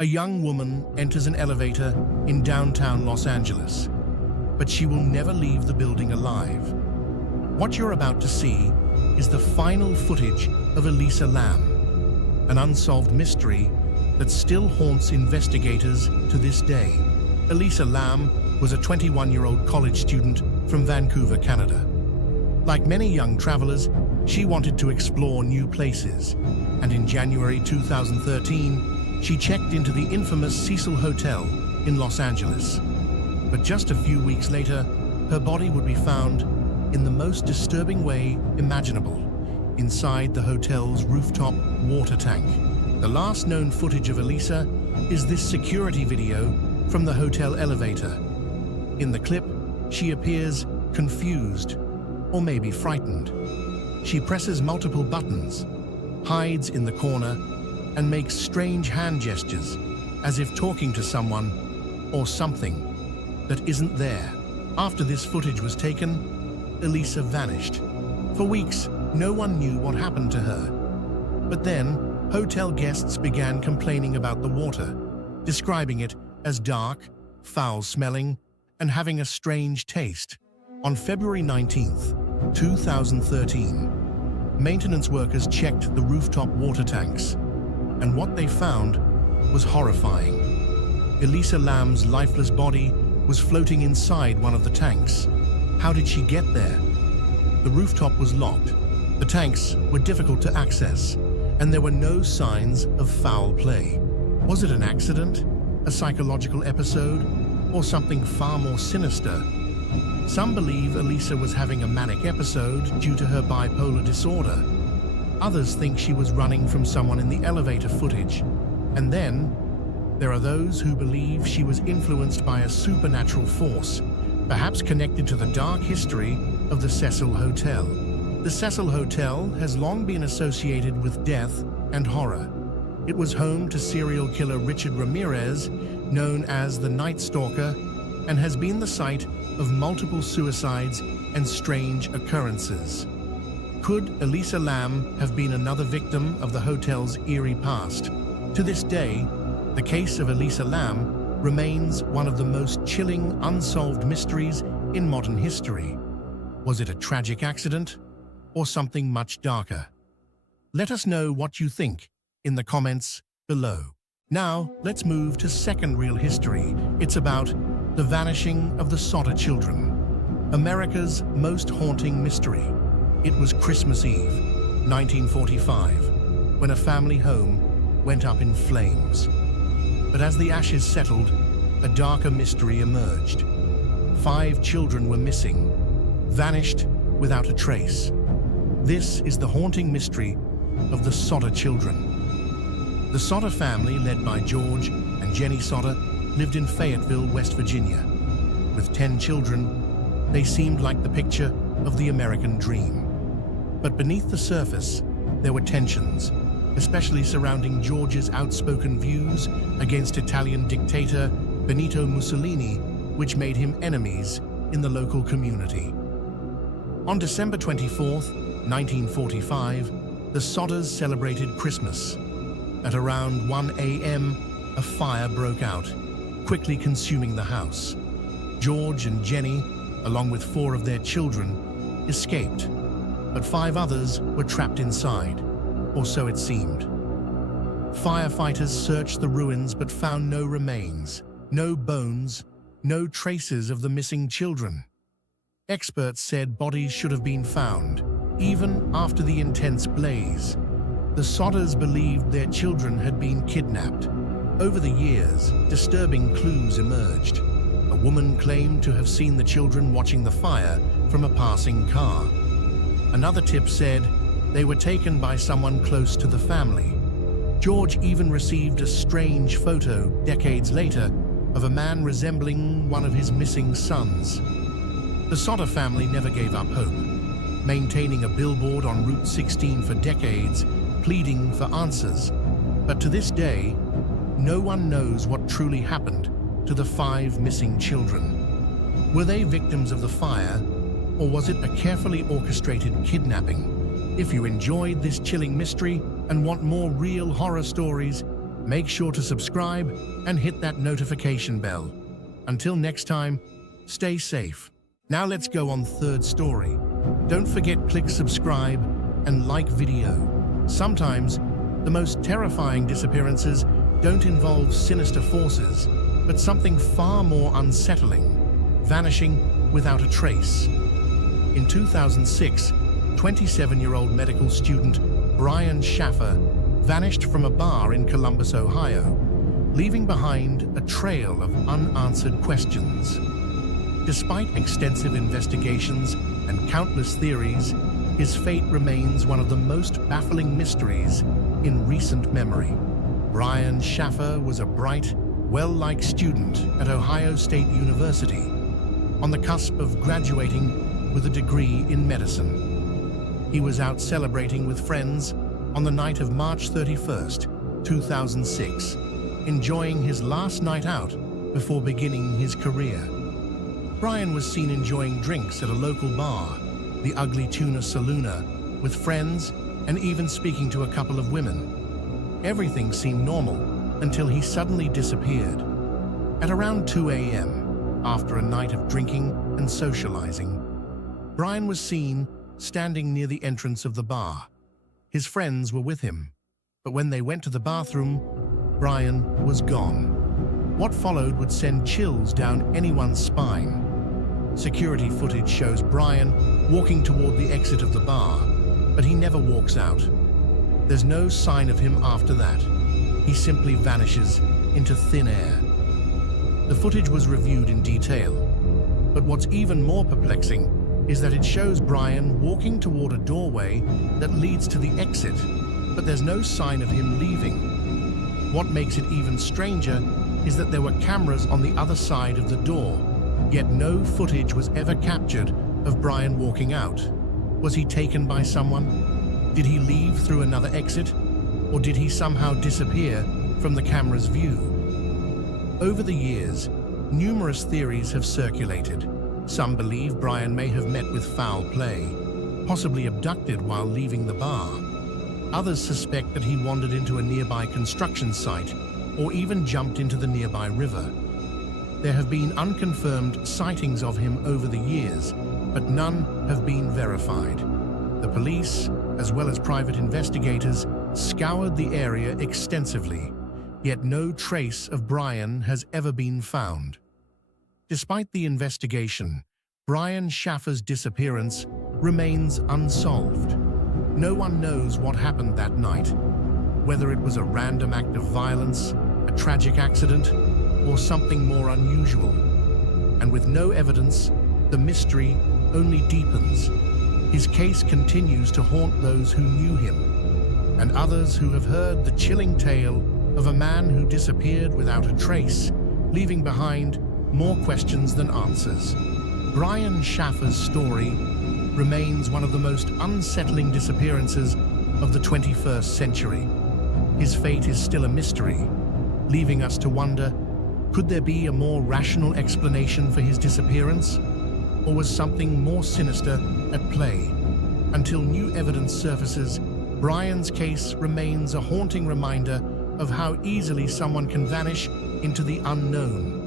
A young woman enters an elevator in downtown Los Angeles, but she will never leave the building alive. What you're about to see is the final footage of Elisa Lam, an unsolved mystery that still haunts investigators to this day. Elisa Lam was a 21-year-old college student from Vancouver, Canada. Like many young travelers, she wanted to explore new places, and in January 2013, she checked into the infamous Cecil Hotel in Los Angeles. But just a few weeks later, her body would be found in the most disturbing way imaginable, inside the hotel's rooftop water tank. The last known footage of Elisa is this security video from the hotel elevator. In the clip, she appears confused, or maybe frightened. She presses multiple buttons, hides in the corner, and makes strange hand gestures, as if talking to someone or something that isn't there. After this footage was taken, Elisa vanished. For weeks, no one knew what happened to her. But then, hotel guests began complaining about the water, describing it as dark, foul-smelling, and having a strange taste. On February 19th, 2013, maintenance workers checked the rooftop water tanks, and what they found was horrifying. Elisa Lam's lifeless body was floating inside one of the tanks. How did she get there? The rooftop was locked, the tanks were difficult to access, and there were no signs of foul play. Was it an accident, a psychological episode, or something far more sinister? Some believe Elisa was having a manic episode due to her bipolar disorder. Others think she was running from someone in the elevator footage. And then, there are those who believe she was influenced by a supernatural force, perhaps connected to the dark history of the Cecil Hotel. The Cecil Hotel has long been associated with death and horror. It was home to serial killer Richard Ramirez, known as the Night Stalker, and has been the site of multiple suicides and strange occurrences. Could Elisa Lam have been another victim of the hotel's eerie past? To this day, the case of Elisa Lam remains one of the most chilling unsolved mysteries in modern history. Was it a tragic accident or something much darker? Let us know what you think in the comments below. Now, let's move to second real history. It's about the vanishing of the Sodder children, America's most haunting mystery. It was Christmas Eve, 1945, when a family home went up in flames. But as the ashes settled, a darker mystery emerged. 5 children were missing, vanished without a trace. This is the haunting mystery of the Sodder children. The Sodder family, led by George and Jenny Sodder, lived in Fayetteville, West Virginia. With 10 children, they seemed like the picture of the American dream. But beneath the surface, there were tensions, especially surrounding George's outspoken views against Italian dictator Benito Mussolini, which made him enemies in the local community. On December 24th, 1945, the Sodders celebrated Christmas. At around 1 a.m., a fire broke out, quickly consuming the house. George and Jenny, along with 4 of their children, escaped, but 5 others were trapped inside, or so it seemed. Firefighters searched the ruins but found no remains, no bones, no traces of the missing children. Experts said bodies should have been found, even after the intense blaze. The Sodders believed their children had been kidnapped. Over the years, disturbing clues emerged. A woman claimed to have seen the children watching the fire from a passing car. Another tip said they were taken by someone close to the family. George even received a strange photo decades later of a man resembling one of his missing sons. The Sodder family never gave up hope, maintaining a billboard on Route 16 for decades, pleading for answers. But to this day, no one knows what truly happened to the 5 missing children. Were they victims of the fire, or was it a carefully orchestrated kidnapping? If you enjoyed this chilling mystery and want more real horror stories, Make sure to subscribe and hit that notification bell. Until next time, stay safe. Now let's go on third story. Don't forget click subscribe and like video. Sometimes, the most terrifying disappearances don't involve sinister forces, but something far more unsettling, vanishing without a trace. In 2006, 27-year-old medical student Brian Schaffer vanished from a bar in Columbus, Ohio, leaving behind a trail of unanswered questions. Despite extensive investigations and countless theories, his fate remains one of the most baffling mysteries in recent memory. Brian Schaffer was a bright, well-liked student at Ohio State University, on the cusp of graduating with a degree in medicine. He was out celebrating with friends on the night of March 31st, 2006, enjoying his last night out before beginning his career. Brian was seen enjoying drinks at a local bar, the Ugly Tuna Saloona, with friends and even speaking to a couple of women. Everything seemed normal until he suddenly disappeared. At around 2 a.m., after a night of drinking and socializing, Brian was seen standing near the entrance of the bar. His friends were with him, but when they went to the bathroom, Brian was gone. What followed would send chills down anyone's spine. Security footage shows Brian walking toward the exit of the bar, but he never walks out. There's no sign of him after that. He simply vanishes into thin air. The footage was reviewed in detail, but what's even more perplexing is that it shows Brian walking toward a doorway that leads to the exit, but there's no sign of him leaving. What makes it even stranger is that there were cameras on the other side of the door, yet no footage was ever captured of Brian walking out. Was he taken by someone? Did he leave through another exit? Or did he somehow disappear from the camera's view? Over the years, numerous theories have circulated. Some believe Brian may have met with foul play, possibly abducted while leaving the bar. Others suspect that he wandered into a nearby construction site or even jumped into the nearby river. There have been unconfirmed sightings of him over the years, but none have been verified. The police, as well as private investigators, scoured the area extensively, yet no trace of Brian has ever been found. Despite the investigation, Brian Schaffer's disappearance remains unsolved. No one knows what happened that night, whether it was a random act of violence, a tragic accident, or something more unusual. And with no evidence, the mystery only deepens. His case continues to haunt those who knew him, and others who have heard the chilling tale of a man who disappeared without a trace, leaving behind more questions than answers. Brian Schaffer's story remains one of the most unsettling disappearances of the 21st century. His fate is still a mystery, leaving us to wonder, could there be a more rational explanation for his disappearance? Or was something more sinister at play? Until new evidence surfaces, Brian's case remains a haunting reminder of how easily someone can vanish into the unknown.